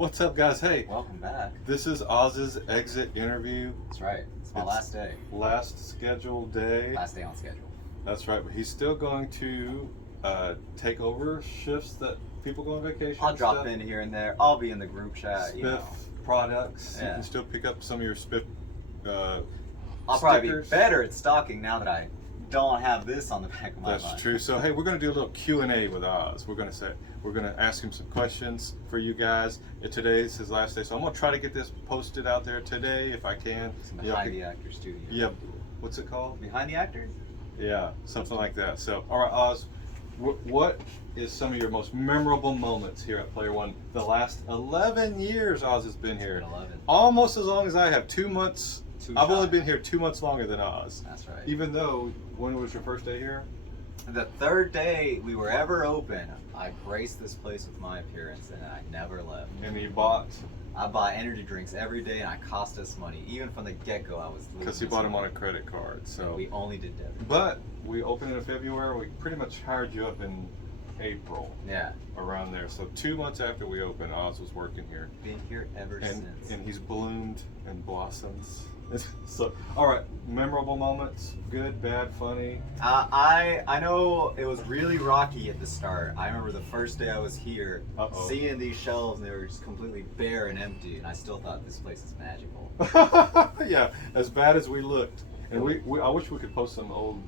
What's up, guys? Hey, Welcome back. this is Oz's exit interview. That's right. It's my It's last day. Last scheduled day. Last day on schedule. That's right. But he's still going to take over shifts that people go on vacation. I'll drop in here and there. I'll be in the group chat. Spiff products. You Yeah. can still pick up some of your Spiff I'll probably stickers. be better at stalking now that I don't have this on the back of my mind. That's true. So hey, we're going to do a little Q&A with Oz. We're going to ask him some questions for you guys. Today's his last day, so I'm going to try to get this posted out there today if I can. It's behind the actor studio. Yeah. What's it called? Behind the actor? Yeah, something like that. So, all right, Oz, what is some of your most memorable moments here at Player One? The last 11 years Oz has been here. 11. Almost as long as I have. 2 months. Too I've shy. only been here 2 months longer than Oz. That's right. Even though, when was your first day here? The third day we were ever open, I graced this place with my appearance and I never left. And you bought, I buy energy drinks every day and I cost us money. Even from the get-go I was because he losing bought them money. on a credit card. So, We only did debit. but we opened in February. We pretty much hired you up in April, Yeah. around there. So 2 months after we opened, Oz was working here. Been here ever since. And he's bloomed and blossoms. So, all right, memorable moments, good, bad, funny. I know it was really rocky at the start. I remember the first day I was here, Uh-oh. seeing these shelves and they were just completely bare and empty, and I still thought this place is magical. Yeah, as bad as we looked, and I wish we could post some old.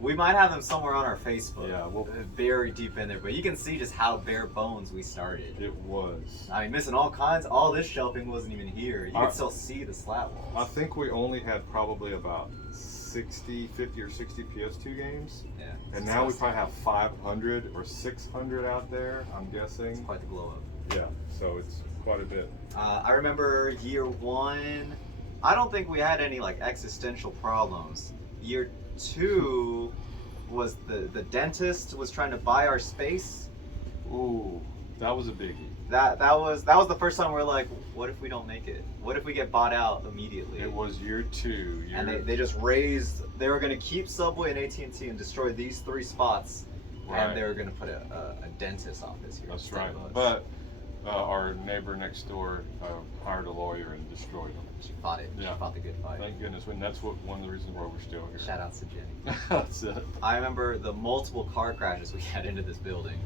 We might have them somewhere on our Facebook. Yeah, we'll- buried deep in there, but you can see just how bare bones we started. It was. I mean, missing all kinds. All this shelving wasn't even here. You Our- could still see the slat I walls. think we only had probably about 50 or 60 PS2 games, Yeah. and now we probably have 500 or 600 out there. I'm It's guessing. quite the glow up. Yeah, so it's quite a bit. I remember year one. I don't think we had any like existential problems. Year two was the dentist was trying to buy our space. Ooh, that was a biggie. That was the first time we were like, what if we don't make it? What if we get bought out immediately? It was year two. And they just raised. They were going to keep Subway and AT&T and destroy these 3 spots, Right. and they were going to put a dentist office here. That's instead right. of us. But our neighbor next door hired a lawyer and destroyed him. She fought it. Yeah. She fought the good fight. Thank goodness. And that's one of the reasons why we're still here. Shout outs to Jenny. That's it. I remember the multiple car crashes we had into this building.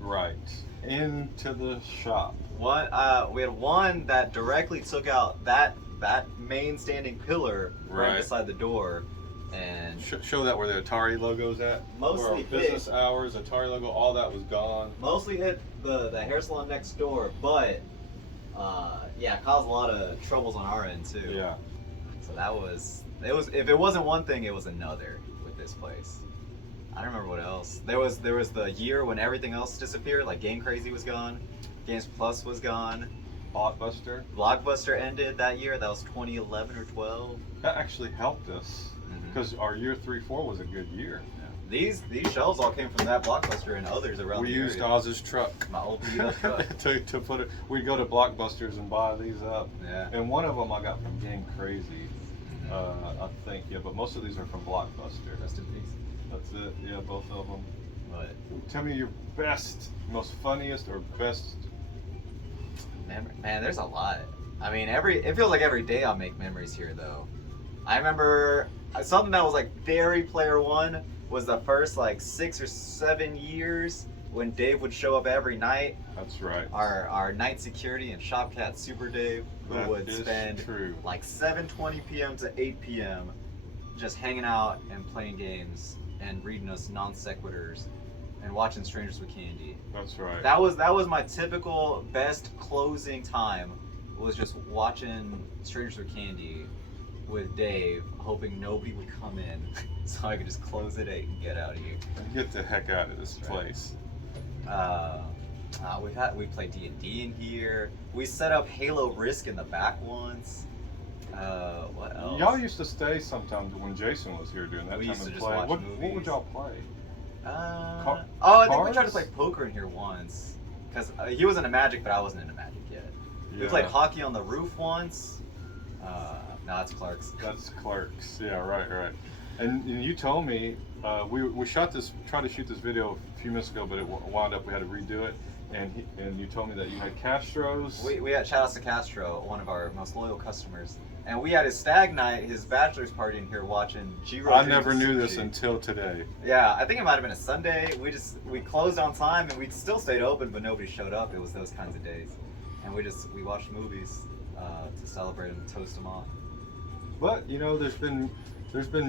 Right. Into the shop. We had one that directly took out that main standing pillar right Right. beside the door, and Show that where the Atari logo's at. Mostly Where our business hours, Atari logo, all that was gone. mostly hit the hair salon next door, but yeah, caused a lot of troubles on our end too. Yeah. So if it wasn't one thing, it was another with this place. I don't remember what else. There was the year when everything else disappeared, like Game Crazy was gone, Games Plus was gone, Blockbuster. Blockbuster ended that year. That was 2011 or 12. That actually helped us because our year 3-4 was a good year. These shelves all came from that Blockbuster and others around We the used area. Oz's truck. My old beat up truck. to put it. We'd go to Blockbusters and buy these up. Yeah. And one of them I got from Game Crazy, I think. Yeah, but most of these are from Blockbuster. Rest in peace. That's it. Yeah, both of them. But Tell me your best, most funniest, or best. man, there's a lot. I mean, it feels like every day I'll make memories here though. I remember something that was like very Player One was the first like 6 or 7 years when Dave would show up every night. That's right. Our night security and shop cat Super Dave, who That would is spend true. like 7:20 p.m. to 8 p.m. just hanging out and playing games and reading us non sequiturs and watching Strangers with Candy. That's right. That was my typical best closing time, was just watching Strangers with Candy with Dave, hoping nobody would come in so I could just close it 8 and get out of here. And get the heck out of this That's right. place. We played D&D in here. We set up Halo Risk in the back once. What else? Y'all used to stay sometimes when Jason was here doing that We time used to and just play. watch What would movies. y'all play? I think we tried to cards? play poker in here once. Because he was into Magic, but I wasn't into Magic yet. We Yeah. played hockey on the roof once. No, that's Clark's. That's Clerks. Yeah, right. And you told me we tried to shoot this video a few minutes ago, but it wound up we had to redo it. and you told me that you had Castro's. We had shout outs to Castro, one of our most loyal customers, and we had his stag night, his bachelor's party in here watching Jiro. I never knew this until today. Yeah, I think it might have been a Sunday. We closed on time and we still stayed open, but nobody showed up. It was those kinds of days, and we watched movies to celebrate and toast them off. But you know, there's been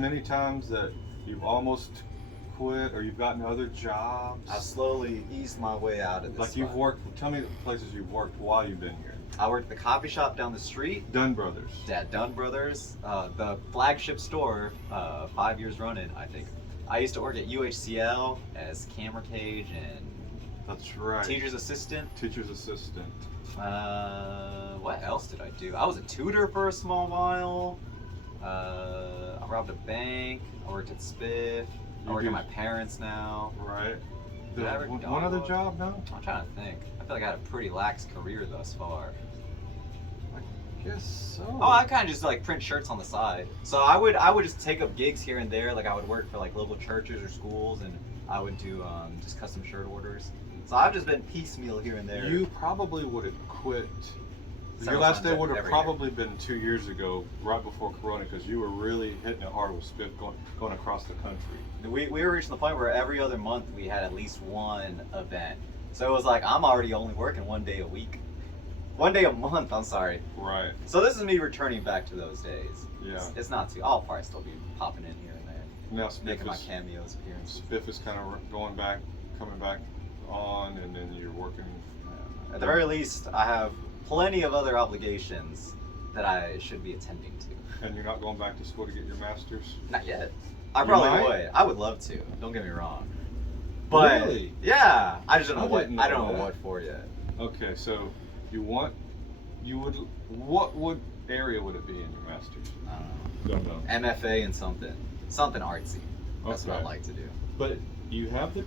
many times that you've almost quit or you've gotten other jobs. I've slowly eased my way out of this. Like you've worked. Tell me the places you've worked while you've been here. I worked at the coffee shop down the street. Dunn Brothers. At Dunn Brothers, the flagship store, 5 years running, I think. I used to work at UHCL as camera cage and That's right. teacher's assistant. Teacher's assistant. What else did I do? I was a tutor for a small while. I robbed a bank. I worked at Spiff. I work at my parents now. Right. Did I ever One other dog? job now? I'm trying to think. I feel like I had a pretty lax career thus far. I guess so. Oh, I kind of just like print shirts on the side. So I would just take up gigs here and there. Like I would work for like local churches or schools, and I would do just custom shirt orders. So I've just been piecemeal here and there. You probably would have quit. Your Several last times day would have every probably been 2 years ago, right before Corona, because you were really hitting it hard with Spiff going across the country. We were reaching the point where every other month we had at least one event. So it was like I'm already only working 1 day a week. 1 day a month, I'm sorry. Right. So this is me returning back to those days. Yeah. It's not too. I'll probably still be popping in here and there, Now Spiff making my is, cameos appearances. Spiff is kind of coming back on, and then you're working. At the very least, I have plenty of other obligations that I should be attending to. And you're not going back to school to get your master's? Not yet. I You probably might? would. I would love to. Don't get me wrong. But Really? yeah, I just don't know I what. didn't I know don't know that. what for yet. Okay, so what area would it be in your master's? I don't know. Don't know. MFA and something artsy. That's what I Okay. like to do. But you have the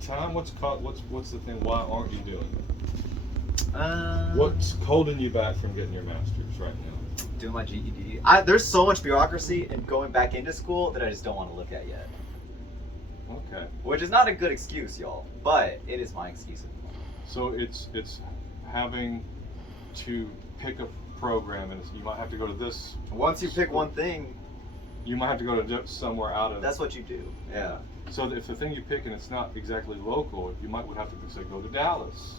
time. What's the thing? Why aren't you doing it? What's holding you back from getting your master's right now? Doing my GED? There's so much bureaucracy in going back into school that I just don't want to look at yet. Okay. Which is not a good excuse, y'all, but it is my excuse. So it's having to pick a program, and you might have to go to this. Once you pick one thing, You might have to go to somewhere out of. that's what you do. Yeah. So if the thing you pick and it's not exactly local, you might would have to say go to Dallas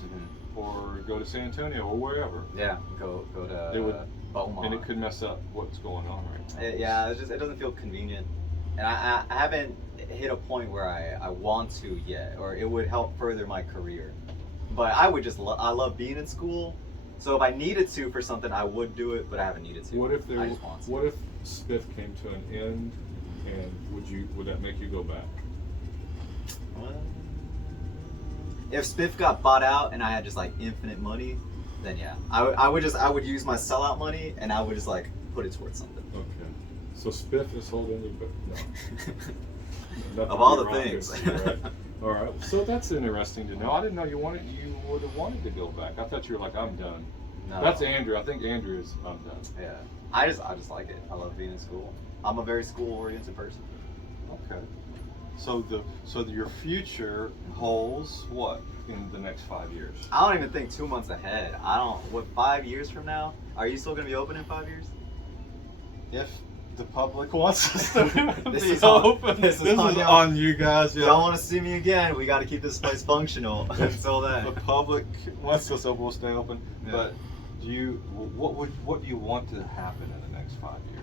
or go to San Antonio or wherever, Yeah. Go to It would- Beaumont. and it could mess up what's going on right now. Yeah, it doesn't feel convenient, and I haven't hit a point where I want to yet, or it would help further my career. But I would just I love being in school, so if I needed to for something, I would do it. But I haven't needed to. What if I just want to. What if Spiff came to an end, and would that make you go back? If Spiff got bought out and I had just like infinite money, then yeah, I would use my sellout money and I would just like put it towards something. Okay. So Spiff is holding you back. No. Of all the Nothing things. right? All right. So that's interesting to know. I didn't know you would have wanted to go back. I thought you were like, I'm done. No. That's Andrew. I think Andrew is. I'm done. Yeah. I just like it. I love being in school. I'm a very school-oriented person. Okay. So your future holds what in the next 5 years? I don't even think 2 months ahead. What, 5 years from now? Are you still gonna be open in 5 years? If the public wants us to This be is on- open, this is on y'all. on you guys. Yeah. Y'all want to see me again? We got to keep this place functional until The then. public wants us open, we'll stay open. Yeah. But what do you want to happen in the next 5 years?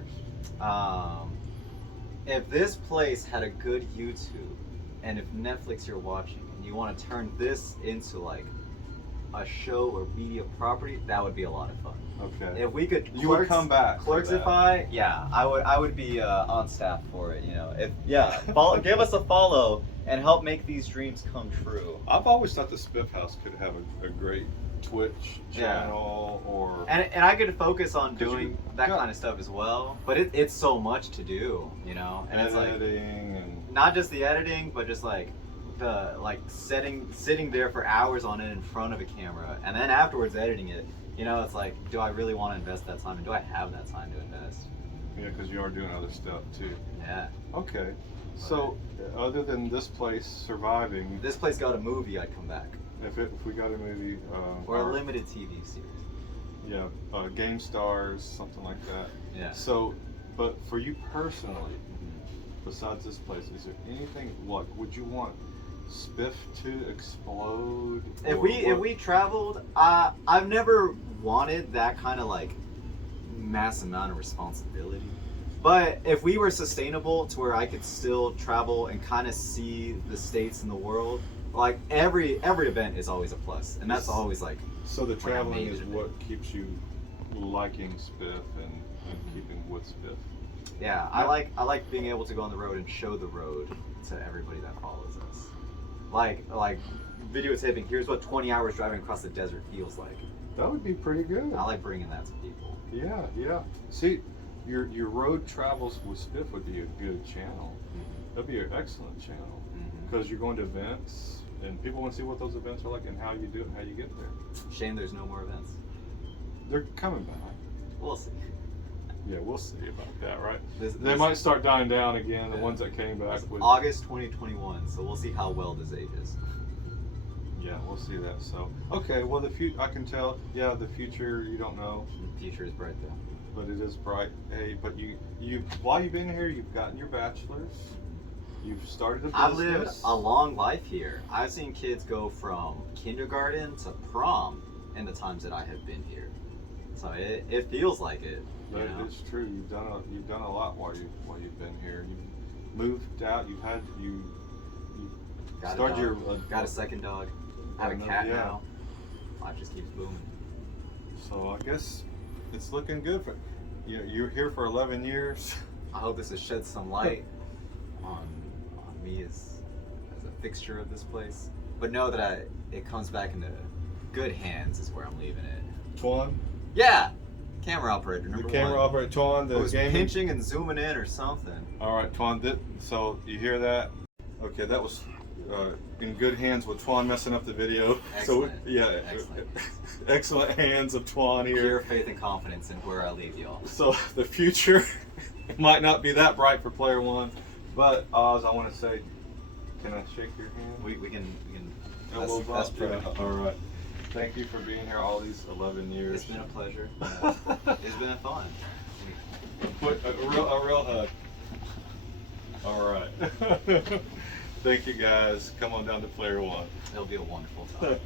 If this place had a good YouTube, and if Netflix you're watching, and you want to turn this into like a show or media property, that would be a lot of fun. Okay. If we could, You would come back for that. Clerksify, yeah, I would be on staff for it. You know, give us a follow and help make these dreams come true. I've always thought the Spiff House could have a great Twitch Yeah. channel or. And I could focus on 'Cause doing you that got- kind of stuff as well. But it's so much to do, you know, and it's like editing and. not just the editing, but just like the sitting there for hours on it in front of a camera, and then afterwards editing it. You know, it's like, do I really want to invest that time, and do I have that time to invest? Yeah, because you are doing other stuff too. Yeah. Okay. So, other than this place surviving, If this place got a movie, I'd come back. if we got a movie, Or a limited TV series. yeah, Game Stars, something like that. Yeah. So, but for you personally, besides this place, is there anything like would you want Spiff to explode? If or we what? traveled, I've never wanted that kind of like mass amount of responsibility. But if we were sustainable to where I could still travel and kind of see the states and the world, like every event is always a plus, and that's always like. So the Like I traveling made is it. what keeps you liking Spiff and keeping with Spiff. Yeah, I like being able to go on the road and show the road to everybody that follows us. Like videotaping. Here's what 20 hours driving across the desert feels like. That would be pretty good. I like bringing that to people. Yeah, yeah. See, your road travels with Spiff would be a good channel. That'd be an excellent channel because you're going to events and people want to see what those events are like and how you do it, and how you get there. Shame there's no more events. They're coming back. We'll see. Yeah, we'll see about that, right? This They might start dying down again. The Yeah. ones that came back it's with August 2021, so we'll see how well this ages. Yeah, we'll see that. So okay, well the future I can tell. Yeah, the future you don't know, The future is bright though. but it is bright. Hey, but you while you've been here, you've gotten your bachelor's. You've started a business. I've lived a long life here. I've seen kids go from kindergarten to prom in the times that I have been here. So it feels like it. But You know? it's true. You've done a lot while you've been here. You moved out. You Got a started your dog. Got a second dog. Have a another- cat yeah. now. Life just keeps booming. So I guess it's looking good for you. You're here for 11 years. I hope this has shed some light on me as a fixture of this place. But know that it comes back into good hands is where I'm leaving it. Twan, Yeah! Camera operator number the camera one. operator. Twan, the Who's gaming. pinching and zooming in or something. All right, Twan. So you hear that? Okay, that was in good hands with Twan messing up the video. Excellent. So yeah, Excellent. excellent hands of Twan here. Pure faith and confidence in where I leave y'all. So the future might not be that bright for Player One, but Oz, I want to say, can I shake your hand? We can And we'll that's bump, perfect. yeah, all right. Thank you for being here all these 11 years. It's been a pleasure. It's been fun. Put a real hug. All right. Thank you guys. Come on down to Player One. It'll be a wonderful time.